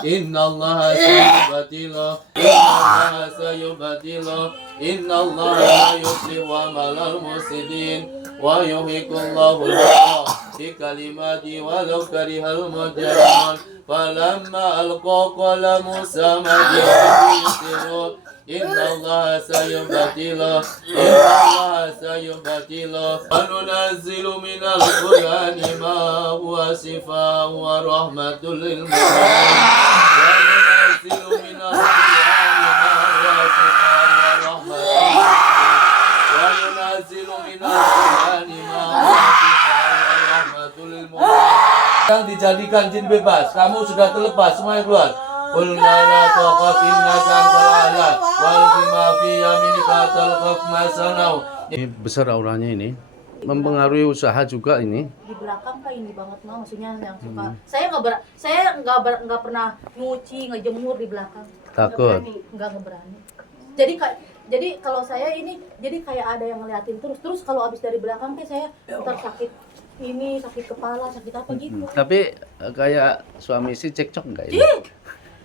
Innallaha sayubatilu, innallaha sayubatilu, innallaha la yuslihu amalal mufsidin wa yuhiqullahu al-haqqa kalimati walau karihal mujrimun. Falamma alqa qala Musa ma yafsiru innallaha sayubatilu, innallaha sayubatilu. Wa nunazzilu minal qur'ani ma huwa shifaa'un wa rahmatul lil mu'minin. وننزل من القرآن ما هو شفاء ورحمة وننزل من القرآن ما هو شفاء ورحمة للمؤمنين. Yang dijadikan jin bebas, kamu sudah terlepas, semuanya keluar. Qulna la taqaf innaka antal a'la wal bima fi yaminika talqaf ma sanau. Ini besar auranya ini. Mempengaruhi usaha juga ini. Di belakang kayak ini banget mah, maksudnya yang suka. Saya nggak pernah nyuci, ngejemur di belakang. Takut. Nggak ngeberani. Jadi kalau saya ini jadi kayak ada yang ngeliatin terus kalau abis dari belakang teh saya ntar sakit ini, sakit kepala, sakit apa gitu. Tapi kayak suami sih cekcok enggak ini?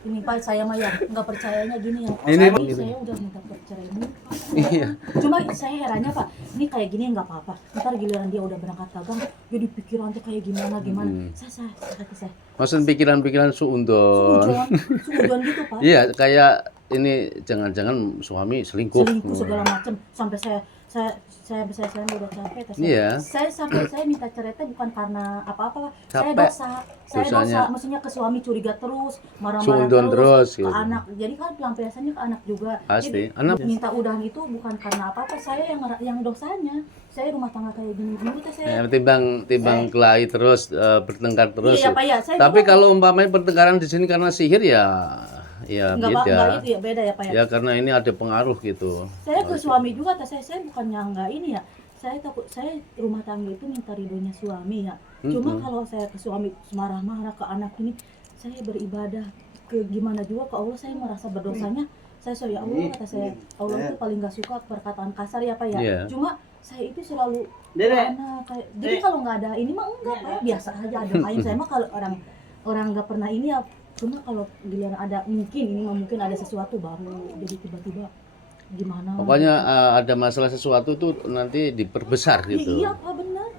Ini Pak, saya mah ya nggak percayanya gini ya. Ini Saya udah minta perceraian ini. Iya. Cuma saya herannya Pak, ini kayak gini nggak apa-apa. Ntar giliran dia udah berangkat dagang, jadi pikiran tuh kayak gimana. Saya. Maksud pikiran-pikiran suudon. Suudon gitu Pak. Iya, kayak ini jangan-jangan suami selingkuh. Selingkuh segala macam sampai saya udah capek. Iya. Saya minta cerai teh bukan karena apa-apa. Saya Capek. dosa, Dosanya. maksudnya ke suami curiga terus, marah-marah Suudon terus, ke gitu. anak. Jadi kan pelampiasannya ke anak juga. Pasti. Jadi, Anak minta udahan itu bukan karena apa-apa. Saya yang dosanya. Saya rumah tangga kayak gini teh saya. timbang kelahi terus bertengkar terus. Iya, Pak, ya. Saya Tapi juga- kalau umpamanya pertengkaran di sini karena sihir ya Enggak beda. itu ya, beda ya Pak ya. Ya karena ini ada pengaruh gitu. Saya ke suami juga, saya bukannya enggak ini ya. Saya takut, saya rumah tangga itu minta ridhonya suami ya. Cuma kalau saya ke suami marah-marah ke anak ini, saya beribadah ke gimana juga ke Allah, saya merasa berdosanya. Ya Allah, kata saya, Allah itu paling gak suka perkataan kasar ya Pak ya. Iya. Cuma saya itu selalu kayak, jadi kalau nggak ada ini mah enggak Pak, biasa aja ada aja. Saya mah kalau orang nggak pernah ini ya, cuma kalau giliran ada mungkin ada sesuatu baru, jadi tiba-tiba gimana. Pokoknya ada masalah sesuatu tuh nanti diperbesar gitu. Iya Pak, benar.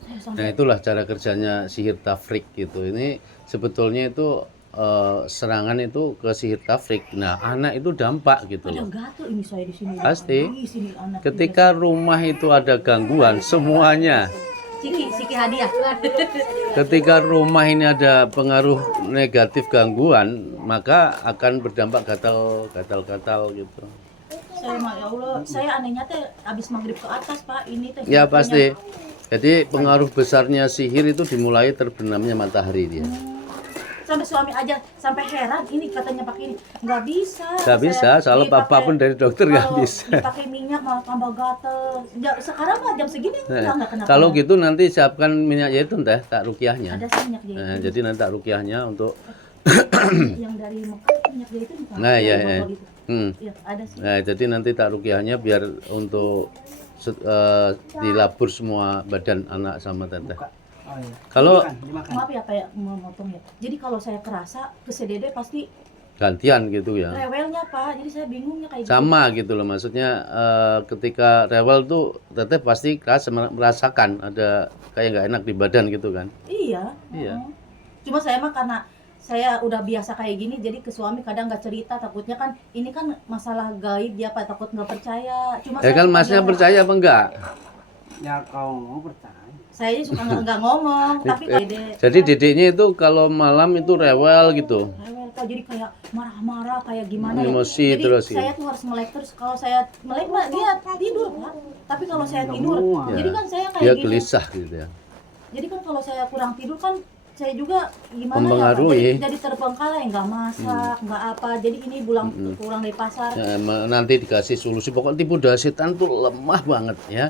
Saya Nah sampai itulah cara kerjanya sihir tafrik gitu. Ini sebetulnya itu serangan itu ke sihir tafrik. Nah anak itu dampak gitu ada loh. gatel ini saya di sini. Pasti. Di sini anak. Ketika rumah itu ada gangguan semuanya. Siki hadiah. Ketika rumah ini ada pengaruh negatif gangguan, maka akan berdampak gatal gitu. Saya mah ya Allah, saya anehnya teh habis maghrib ke atas Pak, ini teh. Ya pasti. Jadi pengaruh besarnya sihir itu dimulai terbenamnya matahari dia. Sampai suami aja sampai heran, ini katanya pakai ini nggak bisa. Nggak bisa, salah apapun dari dokter nggak kalau bisa. dipakai minyak malah tambah gatel. Sekarang mah jam segini nggak kenapa. Kalau gitu nanti siapkan minyak zaitun teh, tak rukiahnya. ada sih minyak jahitan. Nah, jadi nanti tak rukiahnya untuk Yang dari Mekah minyak jahitan bukan? Nah, iya, Yang iya. botol itu. hmm. Iya, ada sih. Nah, jadi nanti tak rukiahnya biar untuk dilabur semua badan anak sama teteh. Kalau Maaf ya Pak ya, mau motong ya. Jadi kalau saya kerasa ke CDD pasti gantian gitu ya. rewelnya Pak. Jadi saya bingungnya kayak Sama gitu loh, maksudnya ketika rewel tuh teteh pasti merasakan ada kayak nggak enak di badan gitu kan. Iya. Iya. Cuma saya mah karena saya udah biasa kayak gini, jadi ke suami kadang nggak cerita, takutnya kan ini kan masalah gaib dia Pak, takut nggak percaya. Cuma Ya kan masnya percaya apa enggak? Ya kalau mau percaya. saya suka nggak ngomong, tapi Dede Jadi dedeknya itu kalau malam itu rewel gitu. rewel Pak, jadi kayak marah-marah kayak gimana ya. Emosi Jadi terus ya. saya tuh harus melek terus. Kalau saya melek mah dia tidur Pak. Tapi kalau saya tidur, Ya. jadi kan saya kayak Dia gini. gelisah gitu ya. Jadi kan kalau saya kurang tidur kan saya juga gimana Mempengaruhi. ya Pak? Jadi terbengkalai, nggak masak, nggak apa. Jadi ini pulang dari pasar. Ya, nanti dikasih solusi. Pokoknya tipu daya setan tuh lemah banget ya.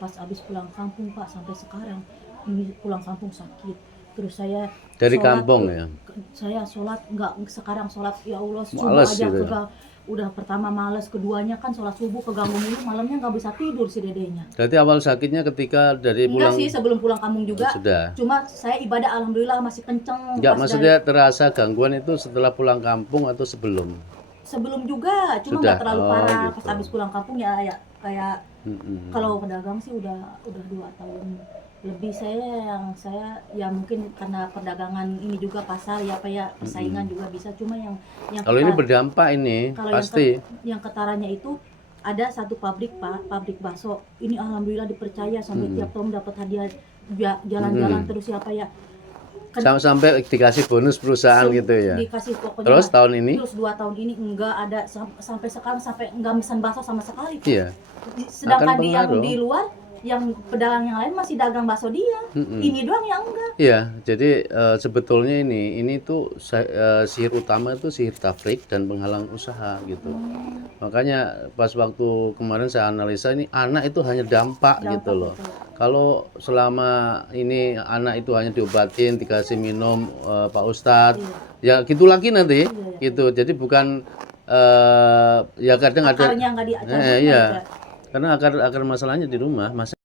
Pas abis pulang kampung Pak, sampai sekarang ini pulang kampung sakit. Terus saya Dari sholat kampung tuh, ya. saya sholat nggak sekarang sholat ya Allah subuh Males aja gitu ya. kagak udah pertama males, keduanya kan sholat subuh keganggu mulu, malamnya nggak bisa tidur si dedenya. Berarti awal sakitnya ketika dari Enggak pulang sih, sebelum pulang kampung juga. sudah. Cuma saya ibadah alhamdulillah masih kenceng. Enggak, pas maksudnya terasa gangguan itu setelah pulang kampung atau sebelum? sebelum juga, cuma Sudah. nggak terlalu Oh, parah. gitu. Pas habis pulang kampung ya kayak Mm-mm. kalau pedagang sih udah 2 tahun lebih. Saya ya mungkin karena perdagangan ini juga pasar ya, apa ya, persaingan juga bisa. Cuma yang Kalau ini ketar- berdampak ini kalau pasti. yang ketaranya itu ada satu pabrik Pak, pabrik bakso. Ini alhamdulillah dipercaya sampai tiap tahun dapat hadiah jalan-jalan terus siapa ya. Sampai dikasih bonus perusahaan gitu ya. Dikasih pokoknya. Terus tahun ini? Terus 2 tahun ini enggak ada sampai sekarang, sampai enggak pesan bakso sama sekali. Iya. Sedangkan Akan yang pengaruh. di luar, yang pedagang yang lain masih dagang bakso dia. Ini doang yang enggak. Iya, jadi sebetulnya ini tuh sihir utama itu sihir tafrik dan penghalang usaha gitu. Makanya pas waktu kemarin saya analisa ini anak itu hanya dampak gitu loh. Kalau selama ini anak itu hanya diobatin, dikasih minum Pak Ustadz, ya gitu lagi nanti, gitu. Jadi bukan ya kadang ada, Akarnya enggak diacak. iya, karena akar masalahnya di rumah.